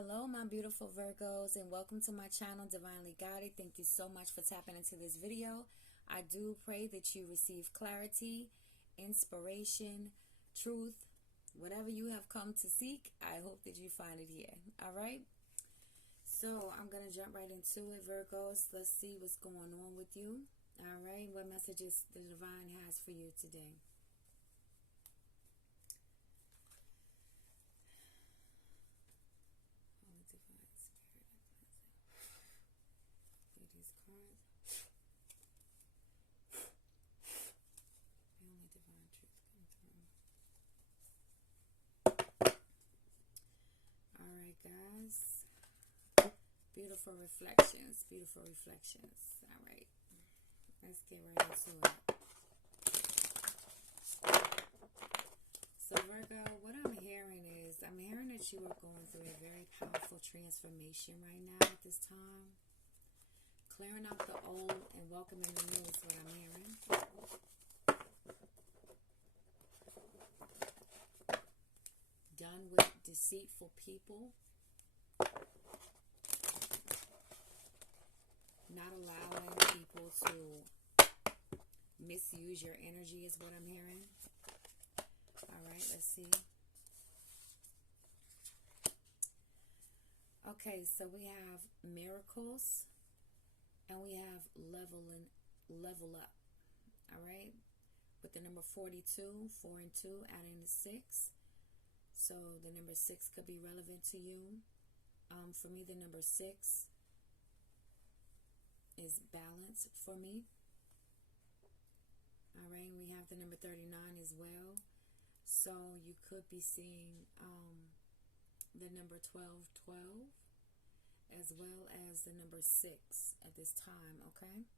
Hello, my beautiful Virgos, and welcome to my channel, Divinely Guided. Thank you so much for tapping into this video. I do pray that you receive clarity, inspiration, truth, whatever you have come to seek. I hope that you find it here. All right. So I'm going to jump right into it, Virgos. Let's see what's going on with you. All right. What messages the Divine has for you today? Guys, beautiful reflections, beautiful reflections. All right, let's get right into it. So Virgo, what I'm hearing is that you are going through a very powerful transformation right now at this time. Clearing out the old and welcoming the new is what I'm hearing. Done with deceitful people. Not allowing people to misuse your energy is what I'm hearing. All right, let's see. Okay, so we have miracles and we have level up. All right, with the number 42, 4 and 2, adding the 6. So the number 6 could be relevant to you. For me, the number 6 is balance for me. All right, we have the number 39 as well. So you could be seeing the number 1212 as well as the number 6 at this time, okay?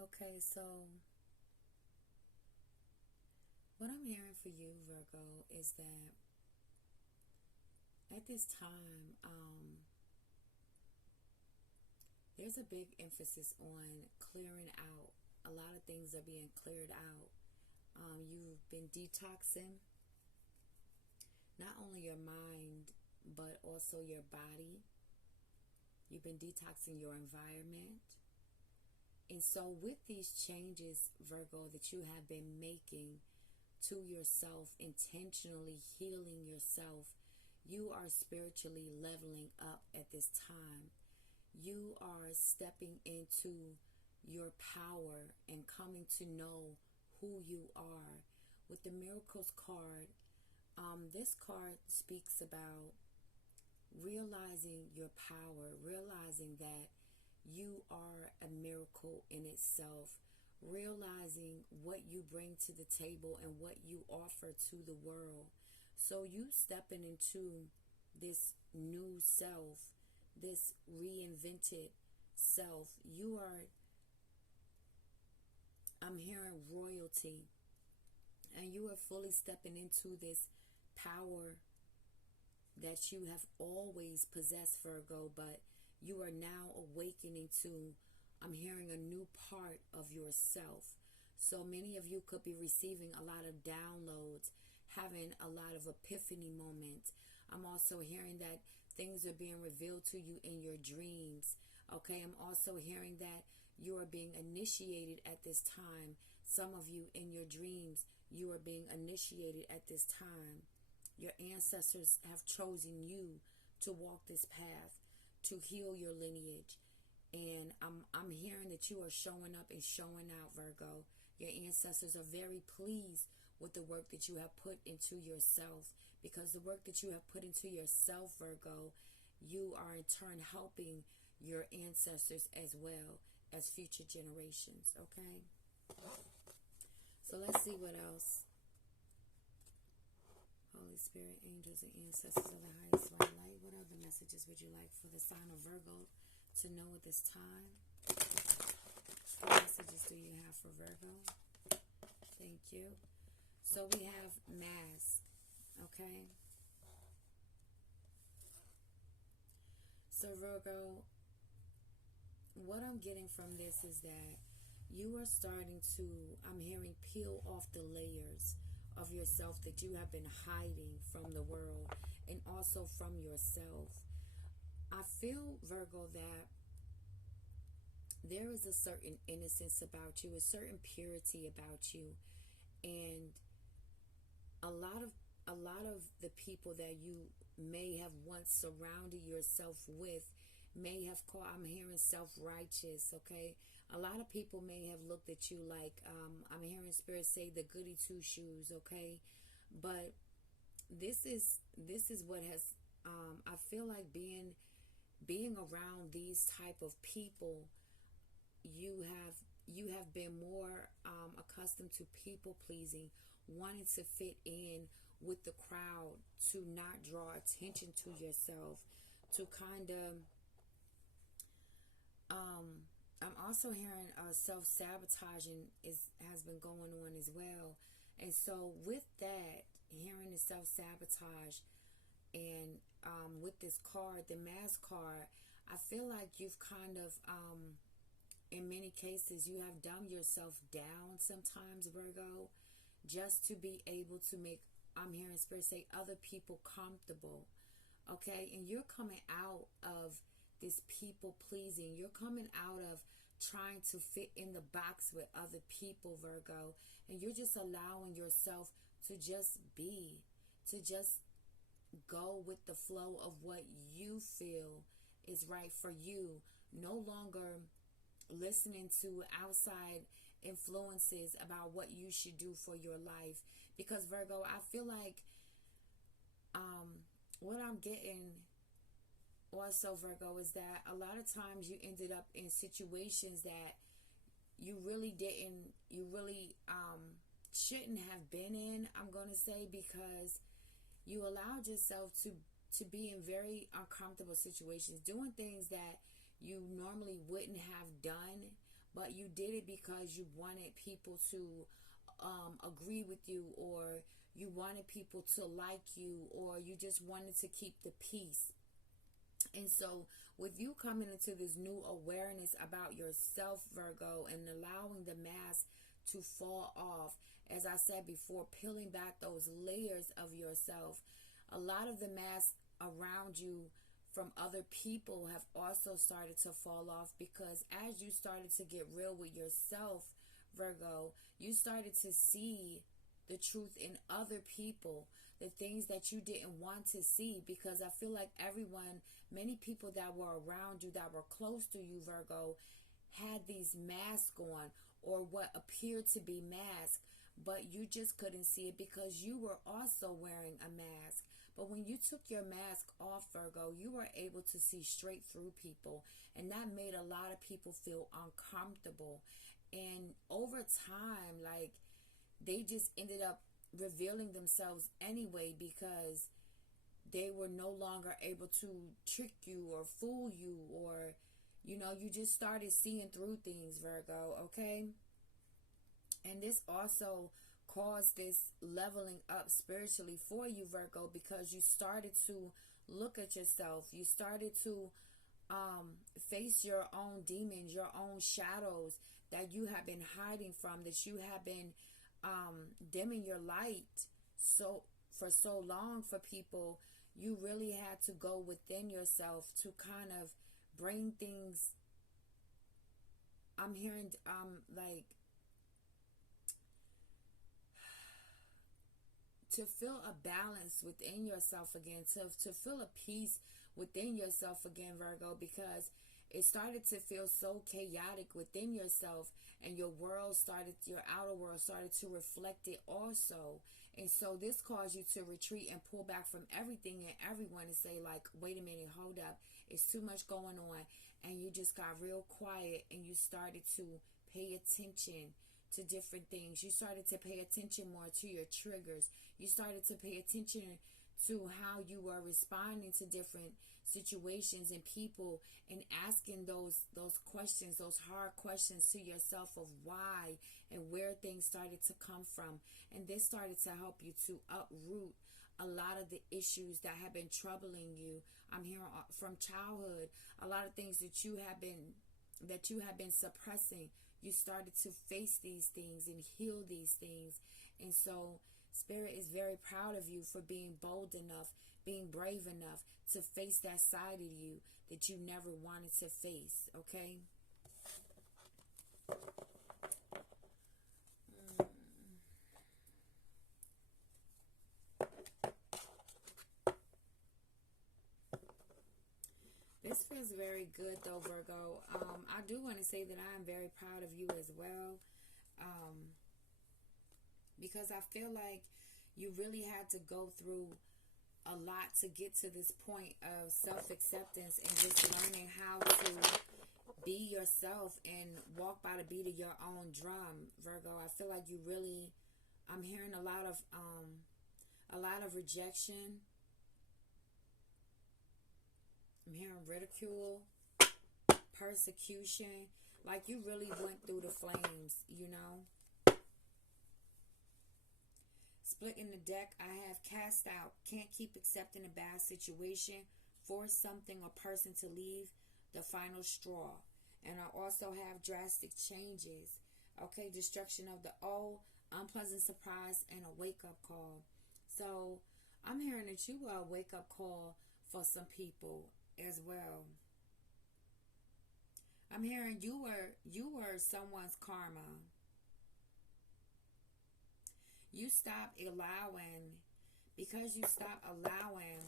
Okay, so what I'm hearing for you, Virgo, is that at this time, there's a big emphasis on clearing out. A lot of things are being cleared out. You've been detoxing not only your mind, but also your body. You've been detoxing your environment. And so with these changes, Virgo, that you have been making to yourself, intentionally healing yourself, you are spiritually leveling up at this time. You are stepping into your power and coming to know who you are. With the Miracles card, this card speaks about realizing your power, realizing that you are a miracle in itself, realizing what you bring to the table and what you offer to the world. So you stepping into this new self, this reinvented self. You are, I'm hearing royalty, and you are fully stepping into this power that you have always possessed, Virgo, but you are now awakening to, I'm hearing, a new part of yourself. So many of you could be receiving a lot of downloads, having a lot of epiphany moments. I'm also hearing that things are being revealed to you in your dreams. Okay, I'm also hearing that you are being initiated at this time. Some of you in your dreams, you are being initiated at this time. Your ancestors have chosen you to walk this path, to heal your lineage. And I'm hearing that you are showing up and showing out, Virgo. Your ancestors are very pleased with the work that you have put into yourself, because the work that you have put into yourself, Virgo, you are in turn helping your ancestors as well as future generations, okay? So let's see what else. Holy Spirit, angels, and ancestors of the highest white light, what other messages would you like for the sign of Virgo to know at this time? What messages do you have for Virgo? Thank you. So we have mask, okay? So Virgo, what I'm getting from this is that You are starting to, I'm hearing, peel off the layers of yourself that you have been hiding from the world and also from yourself. I feel, Virgo, that there is a certain innocence about you, a certain purity about you, and a lot of the people that you may have once surrounded yourself with may have called, I'm hearing, self-righteous. Okay, a lot of people may have looked at you like, I'm hearing spirit say, the goody two shoes. Okay, but this is what has, I feel like, being around these type of people, you have been more accustomed to people pleasing, wanting to fit in with the crowd, to not draw attention to yourself, to kind of, I'm also hearing self-sabotaging has been going on as well. And so with that, hearing the self-sabotage, and with this card, the Mask card, I feel like you've kind of, in many cases, you have dumbed yourself down sometimes, Virgo, just to be able to make, I'm hearing spirit say, other people comfortable. Okay, and you're coming out of this people pleasing. You're coming out of trying to fit in the box with other people, Virgo, and you're just allowing yourself to just be, to just go with the flow of what you feel is right for you. No longer listening to outside influences about what you should do for your life. Because Virgo, I feel like what I'm getting also, Virgo, is that a lot of times you ended up in situations that you really shouldn't have been in, I'm going to say, because you allowed yourself to be in very uncomfortable situations, doing things that you normally wouldn't have done, but you did it because you wanted people to agree with you, or you wanted people to like you, or you just wanted to keep the peace. And so with you coming into this new awareness about yourself, Virgo, and allowing the mask to fall off, as I said before, peeling back those layers of yourself, a lot of the masks around you from other people have also started to fall off, because as you started to get real with yourself, Virgo, you started to see the truth in other people, the things that you didn't want to see. Because I feel like many people that were around you, that were close to you, Virgo, had these masks on, or what appeared to be masks, but you just couldn't see it because you were also wearing a mask. But when you took your mask off, Virgo, you were able to see straight through people, and that made a lot of people feel uncomfortable. And over time, like, they just ended up revealing themselves anyway, because they were no longer able to trick you or fool you, or, you just started seeing through things, Virgo, okay? And this also caused this leveling up spiritually for you, Virgo, because you started to look at yourself. You started to face your own demons, your own shadows that you have been hiding from, that you have been dimming your light for so long for people. You really had to go within yourself to kind of bring things, I'm hearing, like, to feel a balance within yourself again, to feel a peace within yourself again, Virgo, because it started to feel so chaotic within yourself, and your outer world started to reflect it also. And so this caused you to retreat and pull back from everything and everyone, and say, like, wait a minute, hold up, it's too much going on. And you just got real quiet, and you started to pay attention to different things. You started to pay attention more to your triggers. You started to pay attention to how you were responding to different situations and people, and asking those questions, those hard questions to yourself of why and where things started to come from. And this started to help you to uproot a lot of the issues that have been troubling you. I'm hearing from childhood, a lot of things that you have been suppressing. You started to face these things and heal these things. And so Spirit is very proud of you for being bold enough, being brave enough to face that side of you that you never wanted to face, okay? This feels very good though, Virgo. I do want to say that I am very proud of you as well. Um, because I feel like you really had to go through a lot to get to this point of self-acceptance and just learning how to be yourself and walk by the beat of your own drum, Virgo. I feel like you really, I'm hearing a lot of rejection. I'm hearing ridicule, persecution. Like you really went through the flames, you know. Split in the deck, I have cast out, can't keep accepting a bad situation, force something or person to leave, the final straw. And I also have drastic changes. Okay, destruction of the old, unpleasant surprise, and a wake-up call. So I'm hearing that you are a wake-up call for some people as well. I'm hearing you were someone's karma. You stop allowing, because you stop allowing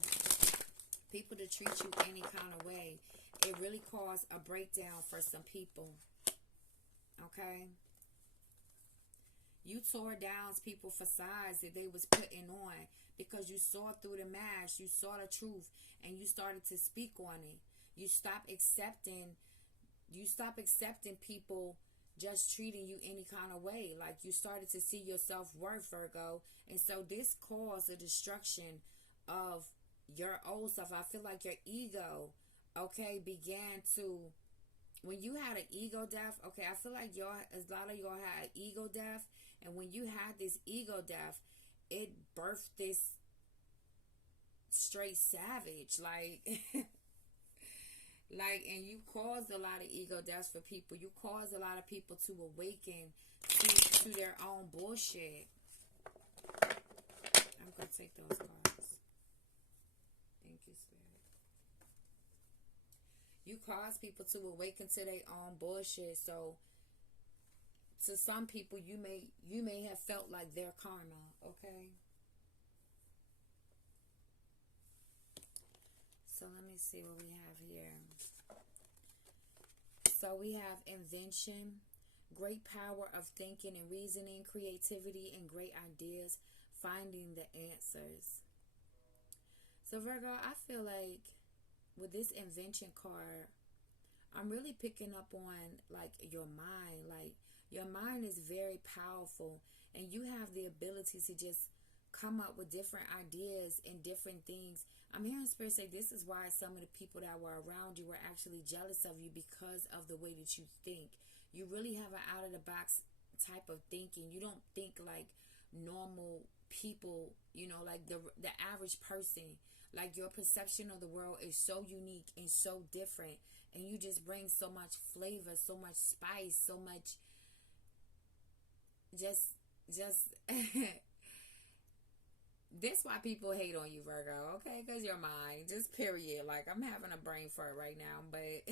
people to treat you any kind of way, it really caused a breakdown for some people. Okay? You tore down people's facades that they was putting on because you saw through the mask, you saw the truth, and you started to speak on it. You stop accepting people just treating you any kind of way. Like you started to see your self-worth, Virgo. And so this caused a destruction of your old self. I feel like your ego, okay, began to, when you had an ego death, okay, I feel like a lot of y'all had an ego death. And when you had this ego death, it birthed this straight savage, like like, and you caused a lot of ego deaths for people. You caused a lot of people to awaken to their own bullshit. I'm going to take those cards. Thank you, Spirit. You caused people to awaken to their own bullshit. So, to some people, you may have felt like their karma, okay? So let me see what we have here. So we have invention, great power of thinking and reasoning, creativity, and great ideas, finding the answers. So Virgo, I feel like with this invention card, I'm really picking up on like your mind. Like your mind is very powerful and you have the ability to just come up with different ideas and different things. I'm hearing Spirit say this is why some of the people that were around you were actually jealous of you, because of the way that you think. You really have an out of the box type of thinking. You don't think like normal people, you know, like the average person. Like your perception of the world is so unique and so different, and you just bring so much flavor, so much spice, so much just this why people hate on you, Virgo, okay? Because your mind, just period. Like, I'm having a brain fart right now, but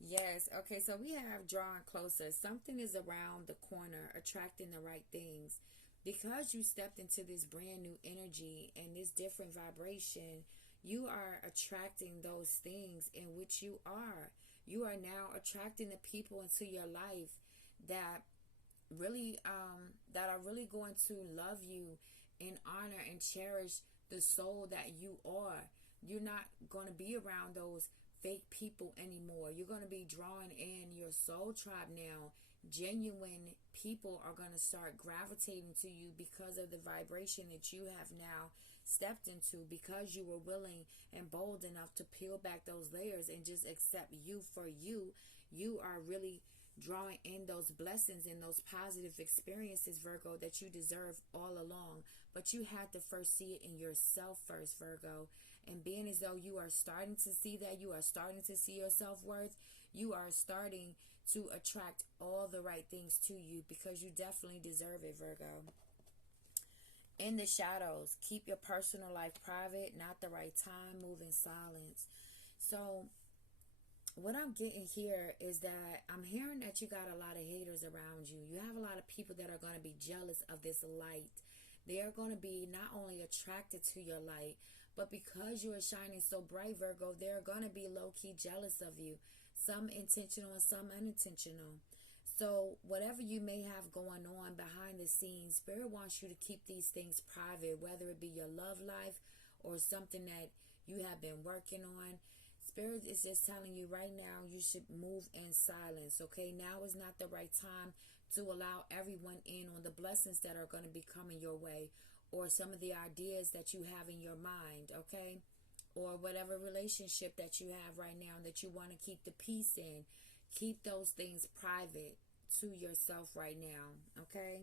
yes, okay, so we have drawing closer. Something is around the corner, attracting the right things. Because you stepped into this brand new energy and this different vibration, you are attracting those things in which you are. You are now attracting the people into your life that really that are really going to love you and honor and cherish the soul that you are. You're not going to be around those fake people anymore. You're going to be drawing in your soul tribe now. Genuine people are going to start gravitating to you because of the vibration that you have now stepped into, because you were willing and bold enough to peel back those layers and just accept you for you. You are really drawing in those blessings and those positive experiences, Virgo, that you deserve all along. But you have to first see it in yourself first, Virgo. And being as though you are starting to see that, you are starting to see your self-worth, you are starting to attract all the right things to you, because you definitely deserve it, Virgo. In the shadows, keep your personal life private, not the right time, move in silence. So what I'm getting here is that I'm hearing that you got a lot of haters around you. You have a lot of people that are going to be jealous of this light. They are going to be not only attracted to your light, but because you are shining so bright, Virgo, they're going to be low-key jealous of you. Some intentional and some unintentional. So whatever you may have going on behind the scenes, Spirit wants you to keep these things private, whether it be your love life or something that you have been working on. Spirit is just telling you right now you should move in silence, okay? Now is not the right time to allow everyone in on the blessings that are going to be coming your way, or some of the ideas that you have in your mind, okay? Or whatever relationship that you have right now that you want to keep the peace in. Keep those things private to yourself right now, okay?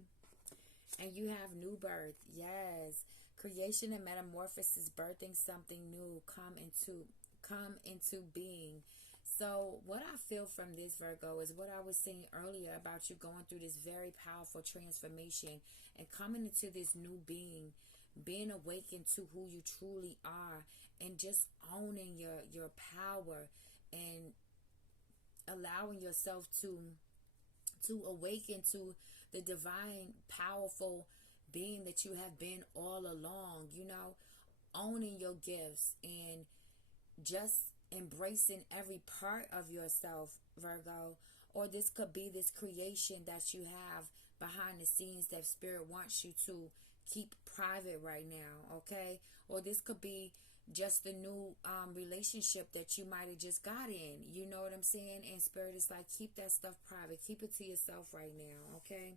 And you have new birth. Yes. Creation and metamorphosis, birthing something new, come into being. So what I feel from this, Virgo, is what I was saying earlier about you going through this very powerful transformation and coming into this new being awakened to who you truly are, and just owning your power and allowing yourself to awaken to the divine, powerful being that you have been all along, owning your gifts and just embracing every part of yourself, Virgo. Or this could be this creation that you have behind the scenes that Spirit wants you to keep private right now, okay? Or this could be just a new relationship that you might have just got in, you know what I'm saying? And Spirit is like, keep that stuff private, keep it to yourself right now, okay?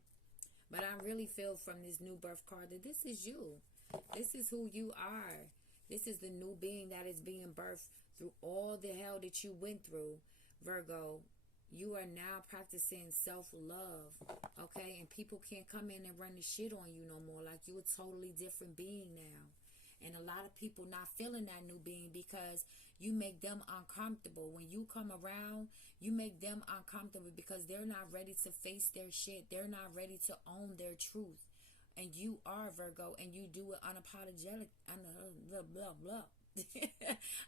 But I really feel from this new birth card that this is you. This is who you are. This is the new being that is being birthed through all the hell that you went through, Virgo. You are now practicing self-love, okay? And people can't come in and run the shit on you no more. Like, you're a totally different being now. And a lot of people not feeling that new being because you make them uncomfortable. When you come around, you make them uncomfortable because they're not ready to face their shit. They're not ready to own their truth. And you are, Virgo, and you do it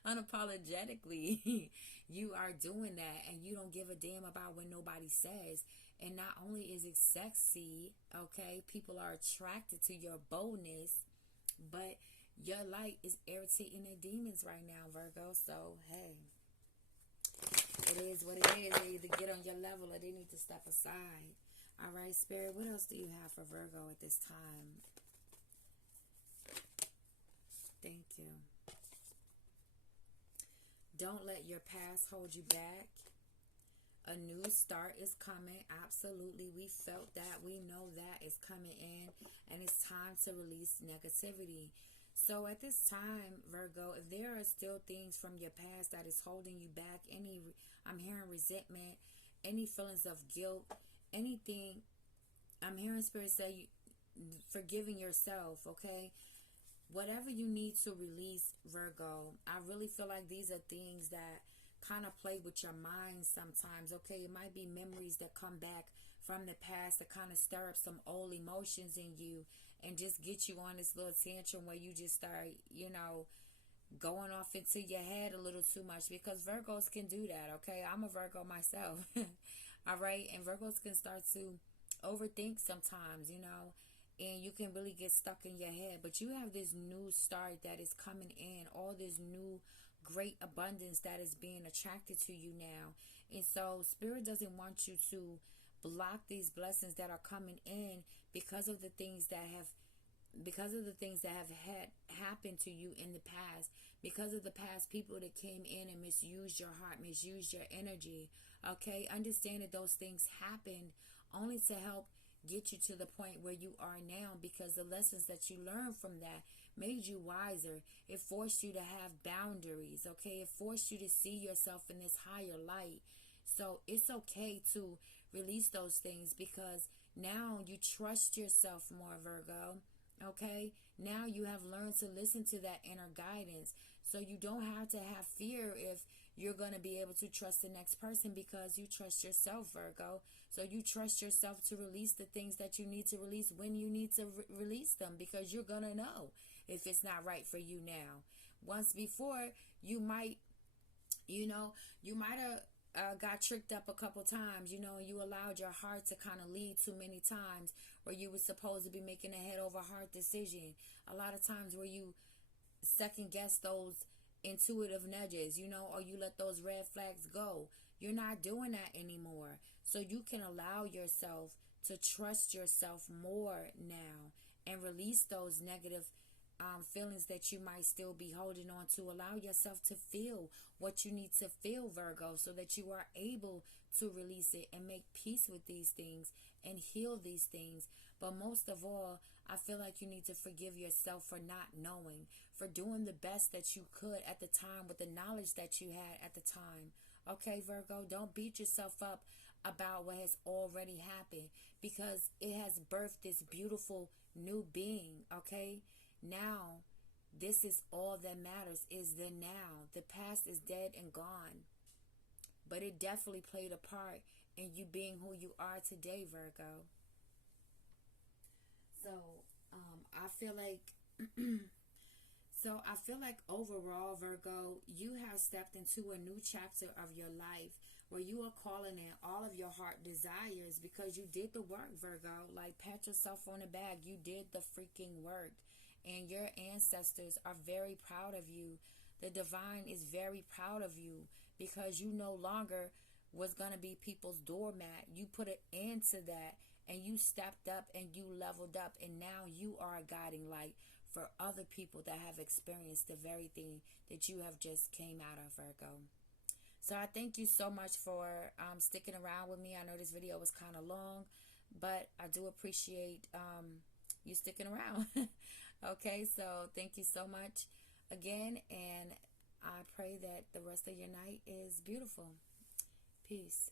unapologetically. You are doing that, and you don't give a damn about what nobody says. And not only is it sexy, okay, people are attracted to your boldness, but your light is irritating their demons right now, Virgo. So, hey, it is what it is. They either get on your level or they need to step aside. All right, Spirit, what else do you have for Virgo at this time? Thank you. Don't let your past hold you back. A new start is coming. Absolutely. We felt that. We know that is coming in. And it's time to release negativity. So at this time, Virgo, if there are still things from your past that is holding you back, I'm hearing resentment, any feelings of guilt, anything, I'm hearing Spirit say forgiving yourself, okay? Whatever you need to release, Virgo, I really feel like these are things that kind of play with your mind sometimes, okay? It might be memories that come back from the past that kind of stir up some old emotions in you and just get you on this little tantrum where you just start, going off into your head a little too much, because Virgos can do that, okay? I'm a Virgo myself, all right? And Virgos can start to overthink sometimes, and you can really get stuck in your head. But you have this new start that is coming in, all this new great abundance that is being attracted to you now. And so Spirit doesn't want you to block these blessings that are coming in because of the things that have had happened to you in the past, because of the past people that came in and misused your heart, misused your energy, okay? Understand that those things happened only to help get you to the point where you are now, because the lessons that you learned from that made you wiser. It forced you to have boundaries, okay? It forced you to see yourself in this higher light. So it's okay to release those things, because now you trust yourself more, Virgo, okay? Now you have learned to listen to that inner guidance. So you don't have to have fear if you're going to be able to trust the next person because you trust yourself, Virgo. So you trust yourself to release the things that you need to release when you need to release them, because you're going to know if it's not right for you now. Once before, you might, you might have got tricked up a couple times, and you allowed your heart to kind of lead too many times, where you were supposed to be making a head over heart decision. A lot of times where you second guess those intuitive nudges, or you let those red flags go. You're not doing that anymore. So you can allow yourself to trust yourself more now and release those negative feelings that you might still be holding on to. Allow yourself to feel what you need to feel, Virgo, so that you are able to release it and make peace with these things and heal these things. But most of all, I feel like you need to forgive yourself for not knowing, for doing the best that you could at the time with the knowledge that you had at the time. Okay, Virgo, don't beat yourself up about what has already happened, because it has birthed this beautiful new being. Okay, now this is all that matters, is the now. The past is dead and gone, but it definitely played a part in you being who you are today, Virgo. So I feel like overall, Virgo, you have stepped into a new chapter of your life where you are calling in all of your heart desires, because you did the work, Virgo. Like, pat yourself on the back. You did the freaking work. And your ancestors are very proud of you. The divine is very proud of you, because you no longer was going to be people's doormat. You put an end to that, and you stepped up and you leveled up, and now you are a guiding light for other people that have experienced the very thing that you have just came out of, Virgo. So I thank you so much for sticking around with me. I know this video was kind of long, but I do appreciate you sticking around. Okay, so thank you so much again, and I pray that the rest of your night is beautiful. Peace.